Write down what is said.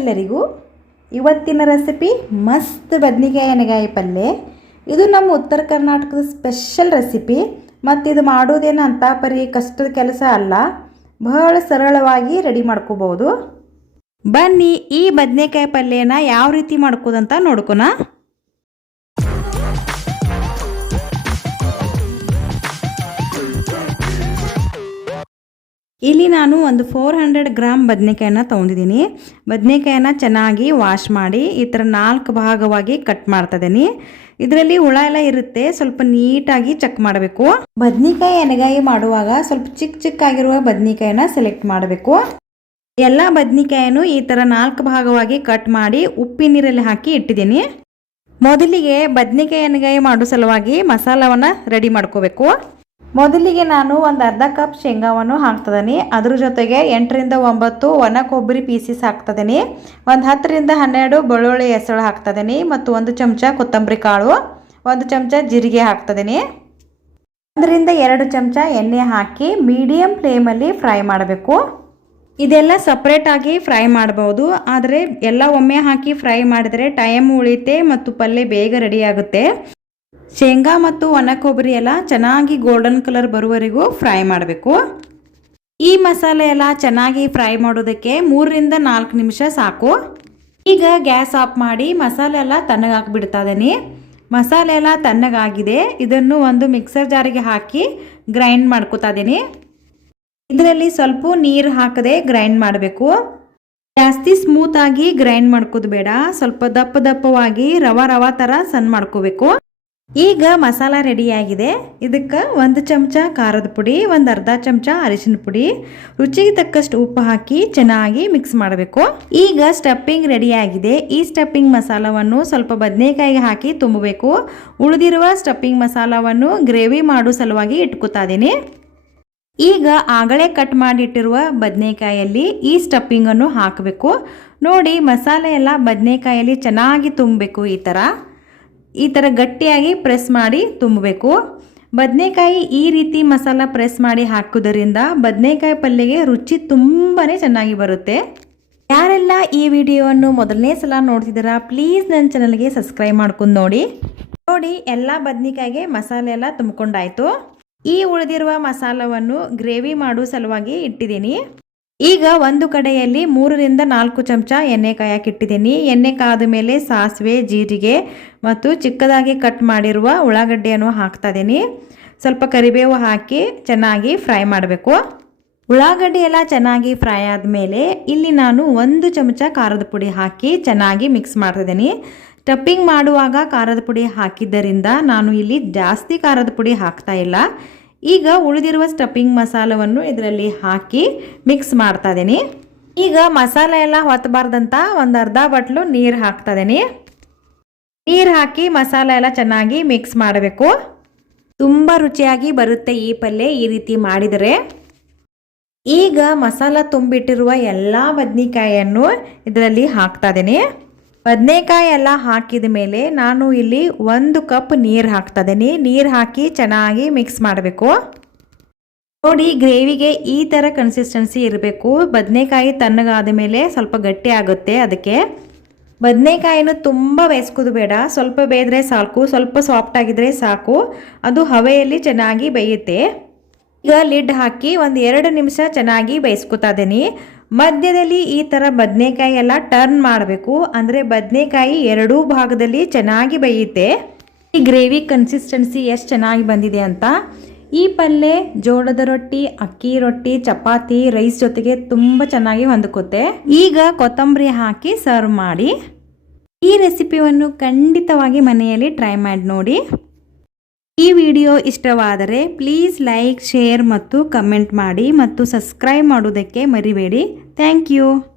ಎಲ್ಲರಿಗೂ ಇವತ್ತಿನ ರೆಸಿಪಿ ಮಸ್ತ್ ಬದ್ನಿಕಾಯಿ ಎಣ್ಣೆಗಾಯಿ ಪಲ್ಯ ಇದು ನಮ್ಮ ಉತ್ತರ ಕರ್ನಾಟಕದ ಸ್ಪೆಷಲ್ ರೆಸಿಪಿ ಮತ್ತು ಇದು ಮಾಡೋದೇನು ಅಂತ ಪರಿ ಕಷ್ಟದ ಕೆಲಸ ಅಲ್ಲ. ಬಹಳ ಸರಳವಾಗಿ ರೆಡಿ ಮಾಡ್ಕೋಬೋದು. ಬನ್ನಿ ಈ ಬದನೆಕಾಯಿ ಪಲ್ಯನ ಯಾವ ರೀತಿ ಮಾಡ್ಕೋದಂತ ನೋಡ್ಕೊಣ ಇಲ್ಲಿ ನಾನು ಒಂದು ಫೋರ್ ಹಂಡ್ರೆಡ್ ಗ್ರಾಮ್ ಬದನೆಕಾಯನ್ನ ತೊಗೊಂಡಿದ್ದೀನಿ. ಬದನೆಕಾಯನ್ನ ಚೆನ್ನಾಗಿ ವಾಶ್ ಮಾಡಿ ಈ ಥರ ನಾಲ್ಕು ಭಾಗವಾಗಿ ಕಟ್ ಮಾಡ್ತಾ ಇದ್ದೀನಿ. ಇದರಲ್ಲಿ ಹುಳ ಎಲ್ಲ ಇರುತ್ತೆ, ಸ್ವಲ್ಪ ನೀಟಾಗಿ ಚೆಕ್ ಮಾಡಬೇಕು. ಬದನೆಕಾಯಿ ಎನಗಾಯಿ ಮಾಡುವಾಗ ಸ್ವಲ್ಪ ಚಿಕ್ಕ ಚಿಕ್ಕಾಗಿರುವ ಬದನೆಕಾಯನ್ನ ಸೆಲೆಕ್ಟ್ ಮಾಡಬೇಕು. ಎಲ್ಲ ಬದನೆಕಾಯನ್ನು ಈ ಥರ ನಾಲ್ಕು ಭಾಗವಾಗಿ ಕಟ್ ಮಾಡಿ ಉಪ್ಪಿನೀರಲ್ಲಿ ಹಾಕಿ ಇಟ್ಟಿದ್ದೀನಿ. ಮೊದಲಿಗೆ ಬದನೆಕಾಯಿ ಎನಗಾಯಿ ಮಾಡೋ ಸಲುವಾಗಿ ಮಸಾಲವನ್ನು ರೆಡಿ ಮಾಡ್ಕೋಬೇಕು. ಮೊದಲಿಗೆ ನಾನು ಒಂದು ಅರ್ಧ ಕಪ್ ಶೇಂಗಾವನ್ನು ಹಾಕ್ತದೀನಿ. ಅದ್ರ ಜೊತೆಗೆ ಎಂಟರಿಂದ ಒಂಬತ್ತು ಒಣ ಕೊಬ್ಬರಿ ಪೀಸಸ್ ಹಾಕ್ತದೀನಿ. ಒಂದು ಹತ್ತರಿಂದ ಹನ್ನೆರಡು ಬೆಳ್ಳುಳ್ಳಿ ಹೆಸಳು ಹಾಕ್ತದೀನಿ ಮತ್ತು ಒಂದು ಚಮಚ ಕೊತ್ತಂಬರಿ ಕಾಳು, ಒಂದು ಚಮಚ ಜೀರಿಗೆ ಹಾಕ್ತಿದ್ದೀನಿ ಒಂದರಿಂದ ಎರಡು ಚಮಚ ಎಣ್ಣೆ ಹಾಕಿ ಮೀಡಿಯಮ್ ಫ್ಲೇಮಲ್ಲಿ ಫ್ರೈ ಮಾಡಬೇಕು. ಇದೆಲ್ಲ ಸಪ್ರೇಟಾಗಿ ಫ್ರೈ ಮಾಡ್ಬೋದು ಆದರೆ ಎಲ್ಲ ಒಮ್ಮೆ ಹಾಕಿ ಫ್ರೈ ಮಾಡಿದರೆ ಟೈಮ್ ಉಳಿತೆ ಮತ್ತು ಪಲ್ಯ ಬೇಗ ರೆಡಿ ಆಗುತ್ತೆ. ಶೇಂಗಾ ಮತ್ತು ಒಣ ಕೊಬ್ಬರಿ ಎಲ್ಲ ಚೆನ್ನಾಗಿ ಗೋಲ್ಡನ್ ಕಲರ್ ಬರುವವರೆಗೂ ಫ್ರೈ ಮಾಡಬೇಕು. ಈ ಮಸಾಲೆ ಎಲ್ಲ ಚೆನ್ನಾಗಿ ಫ್ರೈ ಮಾಡೋದಕ್ಕೆ ಮೂರರಿಂದ ನಾಲ್ಕು ನಿಮಿಷ ಸಾಕು. ಈಗ ಗ್ಯಾಸ್ ಆಫ್ ಮಾಡಿ ಮಸಾಲೆ ಎಲ್ಲ ತಣ್ಣಗಾಕಿ ಬಿಡ್ತಾ ಇದ್ದೀನಿ ಮಸಾಲೆ ಎಲ್ಲ ತಣ್ಣಗಾಗಿದೆ ಇದನ್ನು ಒಂದು ಮಿಕ್ಸರ್ ಜಾರಿಗೆ ಹಾಕಿ ಗ್ರೈಂಡ್ ಮಾಡ್ಕೋತಾ ಇದ್ದೀನಿ ಇದರಲ್ಲಿ ಸ್ವಲ್ಪ ನೀರು ಹಾಕದೆ ಗ್ರೈಂಡ್ ಮಾಡಬೇಕು. ಜಾಸ್ತಿ ಸ್ಮೂತ್ ಆಗಿ ಗ್ರೈಂಡ್ ಮಾಡ್ಕೋದು ಬೇಡ. ಸ್ವಲ್ಪ ದಪ್ಪ ದಪ್ಪವಾಗಿ ರವ ರವ ಥರ ಸಣ್ಣ ಮಾಡ್ಕೋಬೇಕು. ಈಗ ಮಸಾಲ ರೆಡಿಯಾಗಿದೆ. ಇದಕ್ಕೆ ಒಂದು ಚಮಚ ಖಾರದ ಪುಡಿ, ಒಂದು ಅರ್ಧ ಚಮಚ ಅರಿಶಿನ ಪುಡಿ, ರುಚಿಗೆ ತಕ್ಕಷ್ಟು ಉಪ್ಪು ಹಾಕಿ ಚೆನ್ನಾಗಿ ಮಿಕ್ಸ್ ಮಾಡಬೇಕು. ಈಗ ಸ್ಟಫಿಂಗ್ ರೆಡಿಯಾಗಿದೆ. ಈ ಸ್ಟಫಿಂಗ್ ಮಸಾಲವನ್ನು ಸ್ವಲ್ಪ ಬದನೆಕಾಯಿಗೆ ಹಾಕಿ ತುಂಬಬೇಕು. ಉಳಿದಿರುವ ಸ್ಟಫಿಂಗ್ ಮಸಾಲವನ್ನು ಗ್ರೇವಿ ಮಾಡೋ ಸಲುವಾಗಿ ಇಟ್ಕೋತಾ ಇದ್ದೀನಿ ಈಗ ಆಗಲೇ ಕಟ್ ಮಾಡಿಟ್ಟಿರುವ ಬದನೆಕಾಯಲ್ಲಿ ಈ ಸ್ಟಪ್ಪಿಂಗನ್ನು ಹಾಕಬೇಕು. ನೋಡಿ ಮಸಾಲೆ ಎಲ್ಲ ಬದನೆಕಾಯಲ್ಲಿ ಚೆನ್ನಾಗಿ ತುಂಬಬೇಕು ಈ ಥರ ಈ ಥರ ಗಟ್ಟಿಯಾಗಿ ಪ್ರೆಸ್ ಮಾಡಿ ತುಂಬಬೇಕು. ಬದನೆಕಾಯಿ ಈ ರೀತಿ ಮಸಾಲ ಪ್ರೆಸ್ ಮಾಡಿ ಹಾಕೋದರಿಂದ ಬದನೆಕಾಯಿ ಪಲ್ಯಗೆ ರುಚಿ ತುಂಬಾ ಚೆನ್ನಾಗಿ ಬರುತ್ತೆ. ಯಾರೆಲ್ಲ ಈ ವಿಡಿಯೋವನ್ನು ಮೊದಲನೇ ಸಲ ನೋಡ್ತಿದ್ದೀರಾ ಪ್ಲೀಸ್ ನನ್ನ ಚಾನಲ್ಗೆ ಸಬ್ಸ್ಕ್ರೈಬ್ ಮಾಡ್ಕೊಂಡು ನೋಡಿ. ನೋಡಿ, ಎಲ್ಲ ಬದನೆಕಾಯಿಗೆ ಮಸಾಲೆ ಎಲ್ಲ ತುಂಬಿಕೊಂಡಾಯಿತು. ಈ ಉಳಿದಿರುವ ಮಸಾಲವನ್ನು ಗ್ರೇವಿ ಮಾಡೋ ಸಲುವಾಗಿ ಇಟ್ಟಿದ್ದೀನಿ. ಈಗ ಒಂದು ಕಡೆಯಲ್ಲಿ ಮೂರರಿಂದ ನಾಲ್ಕು ಚಮಚ ಎಣ್ಣೆ ಕಾಯಕ್ಕೆ ಇಟ್ಟಿದ್ದೀನಿ ಎಣ್ಣೆ ಕಾದ ಮೇಲೆ ಸಾಸಿವೆ, ಜೀರಿಗೆ ಮತ್ತು ಚಿಕ್ಕದಾಗಿ ಕಟ್ ಮಾಡಿರುವ ಉಳ್ಳಾಗಡ್ಡೆಯನ್ನು ಹಾಕ್ತಾ ಇದ್ದೀನಿ. ಸ್ವಲ್ಪ ಕರಿಬೇವು ಹಾಕಿ ಚೆನ್ನಾಗಿ ಫ್ರೈ ಮಾಡಬೇಕು. ಉಳ್ಳಾಗಡ್ಡೆ ಎಲ್ಲ ಚೆನ್ನಾಗಿ ಫ್ರೈ ಆದಮೇಲೆ ಇಲ್ಲಿ ನಾನು ಒಂದು ಚಮಚ ಖಾರದ ಪುಡಿ ಹಾಕಿ ಚೆನ್ನಾಗಿ ಮಿಕ್ಸ್ ಮಾಡ್ತಿದ್ದೀನಿ ಟಪ್ಪಿಂಗ್ ಮಾಡುವಾಗ ಖಾರದ ಪುಡಿ ಹಾಕಿದ್ದರಿಂದ ನಾನು ಇಲ್ಲಿ ಜಾಸ್ತಿ ಖಾರದ ಪುಡಿ ಹಾಕ್ತಾ ಇಲ್ಲ. ಈಗ ಉಳಿದಿರುವ ಸ್ಟಫಿಂಗ್ ಮಸಾಲವನ್ನು ಇದರಲ್ಲಿ ಹಾಕಿ ಮಿಕ್ಸ್ ಮಾಡ್ತಾ ಇದ್ದೀನಿ ಈಗ ಮಸಾಲೆ ಎಲ್ಲ ಹೊತ್ತಬಾರ್ದಂತ ಒಂದು ಅರ್ಧ ಬಟ್ಲು ನೀರು ಹಾಕ್ತಾ ಇದ್ದೀನಿ ನೀರು ಹಾಕಿ ಮಸಾಲೆ ಎಲ್ಲ ಚೆನ್ನಾಗಿ ಮಿಕ್ಸ್ ಮಾಡಬೇಕು. ತುಂಬ ರುಚಿಯಾಗಿ ಬರುತ್ತೆ ಈ ಪಲ್ಯ ಈ ರೀತಿ ಮಾಡಿದರೆ. ಈಗ ಮಸಾಲ ತುಂಬಿಟ್ಟಿರುವ ಎಲ್ಲ ಬದ್ನಿಕಾಯಿಯನ್ನು ಇದರಲ್ಲಿ ಹಾಕ್ತಾ ಇದ್ದೀನಿ ಬದನೆಕಾಯಿ ಎಲ್ಲ ಹಾಕಿದ ಮೇಲೆ ನಾನು ಇಲ್ಲಿ ಒಂದು ಕಪ್ ನೀರು ಹಾಕ್ತಾ ಇದ್ದೀನಿ ನೀರು ಹಾಕಿ ಚೆನ್ನಾಗಿ ಮಿಕ್ಸ್ ಮಾಡಬೇಕು. ನೋಡಿ, ಗ್ರೇವಿಗೆ ಈ ಥರ ಕನ್ಸಿಸ್ಟೆನ್ಸಿ ಇರಬೇಕು. ಬದನೆಕಾಯಿ ತಣ್ಣಗಾದ ಮೇಲೆ ಸ್ವಲ್ಪ ಗಟ್ಟಿ ಆಗುತ್ತೆ ಅದಕ್ಕೆ. ಬದನೆಕಾಯಿನೂ ತುಂಬ ಬೇಯಿಸ್ಕೋದು ಬೇಡ. ಸ್ವಲ್ಪ ಬೇಯ್ದರೆ ಸಾಕು. ಸ್ವಲ್ಪ ಸಾಫ್ಟ್ ಆಗಿದ್ರೆ ಸಾಕು. ಅದು ಹವೆಯಲ್ಲಿ ಚೆನ್ನಾಗಿ ಬೇಯುತ್ತೆ. ಈಗ ಲಿಡ್ ಹಾಕಿ ಒಂದು ಎರಡು ನಿಮಿಷ ಚೆನ್ನಾಗಿ ಬೇಯಿಸ್ಕೊತಾ ಇದ್ದೀನಿ. ಮಧ್ಯದಲ್ಲಿ ಈ ಥರ ಬದನೆಕಾಯಿ ಎಲ್ಲ ಟರ್ನ್ ಮಾಡಬೇಕು. ಅಂದರೆ ಬದನೆಕಾಯಿ ಎರಡೂ ಭಾಗದಲ್ಲಿ ಚೆನ್ನಾಗಿ ಬೇಯುತ್ತೆ. ಈ ಗ್ರೇವಿ ಕನ್ಸಿಸ್ಟೆನ್ಸಿ ಎಷ್ಟು ಚೆನ್ನಾಗಿ ಬಂದಿದೆ ಅಂತ. ಈ ಪಲ್ಯ ಜೋಳದ ರೊಟ್ಟಿ, ಅಕ್ಕಿ ರೊಟ್ಟಿ, ಚಪಾತಿ ರೈಸ್ ಜೊತೆಗೆ ತುಂಬ ಚೆನ್ನಾಗಿ ಹೊಂದ್ಕೋತೆ. ಈಗ ಕೊತ್ತಂಬರಿ ಹಾಕಿ ಸರ್ವ್ ಮಾಡಿ. ಈ ರೆಸಿಪಿಯನ್ನು ಖಂಡಿತವಾಗಿ ಮನೆಯಲ್ಲಿ ಟ್ರೈ ಮಾಡಿ ನೋಡಿ. ಈ ವಿಡಿಯೋ ಇಷ್ಟವಾದರೆ ಪ್ಲೀಸ್ ಲೈಕ್ ಶೇರ್ ಮತ್ತು ಕಮೆಂಟ್ ಮಾಡಿ ಮತ್ತು ಸಬ್ಸ್ಕ್ರೈಬ್ ಮಾಡೋದಕ್ಕೆ ಮರಿಬೇಡಿ. Thank you.